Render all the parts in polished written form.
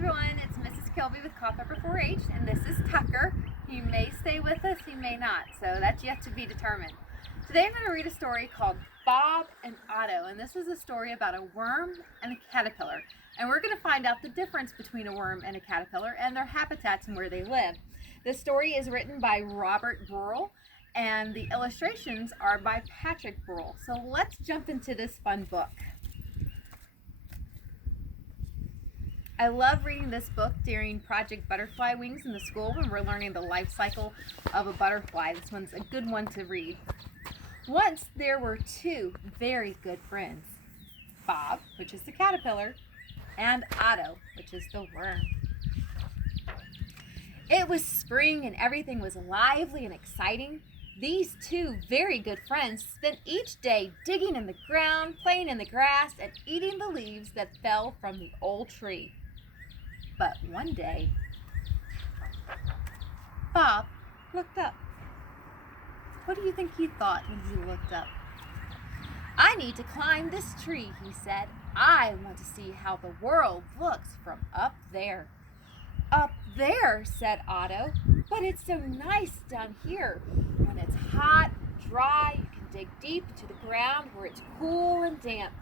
everyone, it's Mrs. Kilby with Culpepper 4-H, and this is Tucker. He may stay with us, he may not, so that's yet to be determined. Today I'm going to read a story called Bob and Otto, and this is a story about a worm and a caterpillar. And we're going to find out the difference between a worm and a caterpillar and their habitats and where they live. This story is written by Robert Bruel, and the illustrations are by Patrick Bruel. So let's jump into this fun book. I love reading this book during Project Butterfly Wings in the school when we're learning the life cycle of a butterfly. This one's a good one to read. Once there were two very good friends, Bob, which is the caterpillar, and Otto, which is the worm. It was spring and everything was lively and exciting. These two very good friends spent each day digging in the ground, playing in the grass, and eating the leaves that fell from the old tree. But one day, Bob looked up. What do you think he thought when he looked up? "I need to climb this tree," he said. "I want to see how the world looks from up there." "Up there," said Otto, "but it's so nice down here. When it's hot, dry, you can dig deep into the ground where it's cool and damp.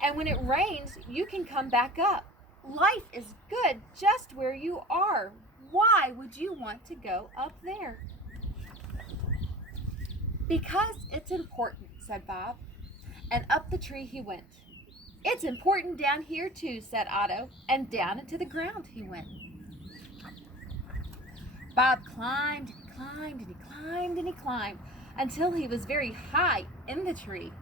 And when it rains, you can come back up. Life is good just where you are. Why would you want to go up there?" "Because it's important," said Bob, and up the tree he went. "It's important down here too," said Otto, and down into the ground he went. Bob climbed and he climbed and he climbed and he climbed until he was very high in the tree.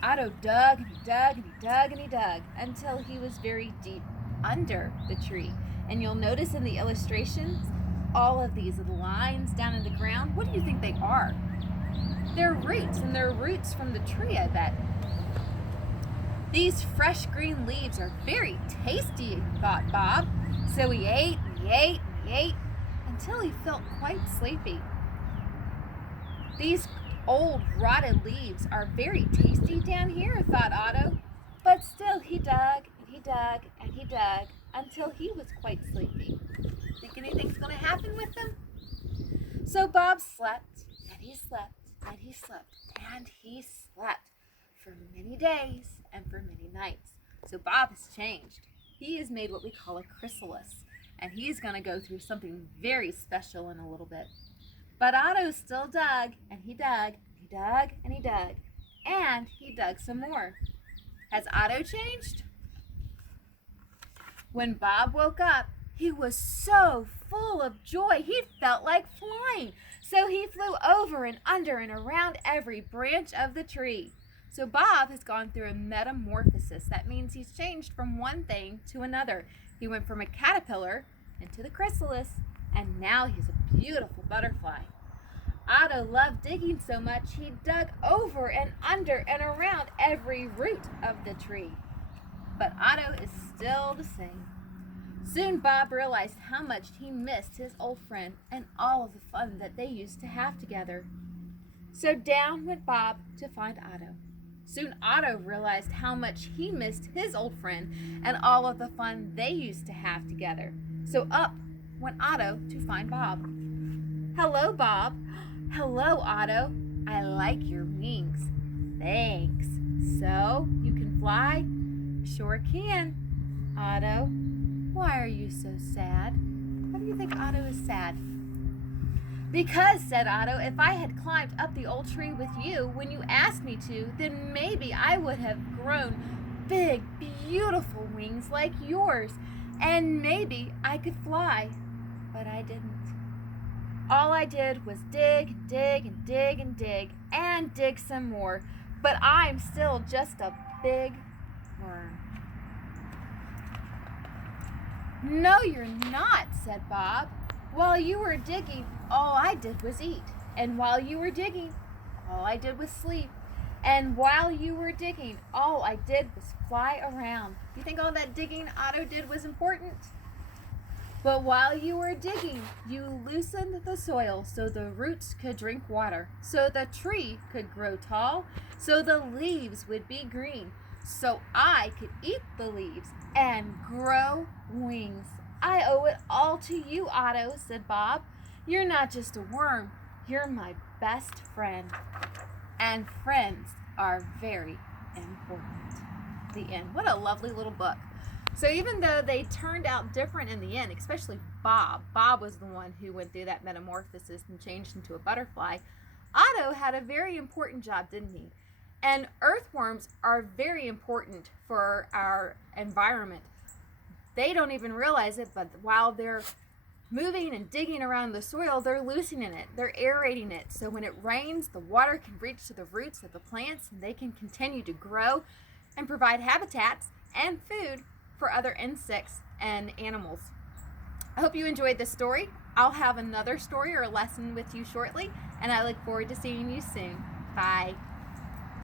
Otto dug and he dug and he dug and he dug until he was very deep under the tree. And you'll notice in the illustrations all of these lines down in the ground. What do you think they are? They're roots, and they're roots from the tree, I bet. "These fresh green leaves are very tasty," thought Bob. So he ate and he ate and he ate until he felt quite sleepy. "These old rotted leaves are very tasty down here," thought Otto. But still he dug and he dug and he dug until he was quite sleepy. Think anything's going to happen with him? So Bob slept and he slept and he slept and he slept for many days and for many nights. So Bob has changed. He has made what we call a chrysalis, and he's going to go through something very special in a little bit. But Otto still dug and he dug and he dug and he dug and he dug some more. Has Otto changed? When Bob woke up, he was so full of joy he felt like flying. So he flew over and under and around every branch of the tree. So Bob has gone through a metamorphosis. That means he's changed from one thing to another. He went from a caterpillar into the chrysalis, and now he's a beautiful butterfly. Otto loved digging so much he dug over and under and around every root of the tree. But Otto is still the same. Soon Bob realized how much he missed his old friend and all of the fun that they used to have together. So down went Bob to find Otto. Soon Otto realized how much he missed his old friend and all of the fun they used to have together. So up went Otto to find Bob. "Hello, Bob." "Hello, Otto. I like your wings." "Thanks. So, you can fly?" "Sure can." "Otto, why are you so sad?" Why do you think Otto is sad? "Because," said Otto, "if I had climbed up the old tree with you when you asked me to, then maybe I would have grown big, beautiful wings like yours, and maybe I could fly, but I didn't. All I did was dig and dig and dig and dig and dig some more, but I'm still just a big worm." "No, you're not," said Bob. "While you were digging, all I did was eat. And while you were digging, all I did was sleep. And while you were digging, all I did was fly around." You think all that digging Otto did was important? "But while you were digging, you loosened the soil so the roots could drink water, so the tree could grow tall, so the leaves would be green, so I could eat the leaves and grow wings I owe it all to you, Otto, said Bob. You're not just a worm, you're my best friend. And friends are very important. The end. What a lovely little book. So even though they turned out different in the end, especially Bob was the one who went through that metamorphosis and changed into a butterfly, Otto had a very important job, didn't he? And earthworms are very important for our environment. They don't even realize it, but while they're moving and digging around the soil, they're loosening it, they're aerating it. So when it rains, the water can reach to the roots of the plants and they can continue to grow and provide habitats and food for other insects and animals. I hope you enjoyed this story. I'll have another story or a lesson with you shortly, and I look forward to seeing you soon. Bye.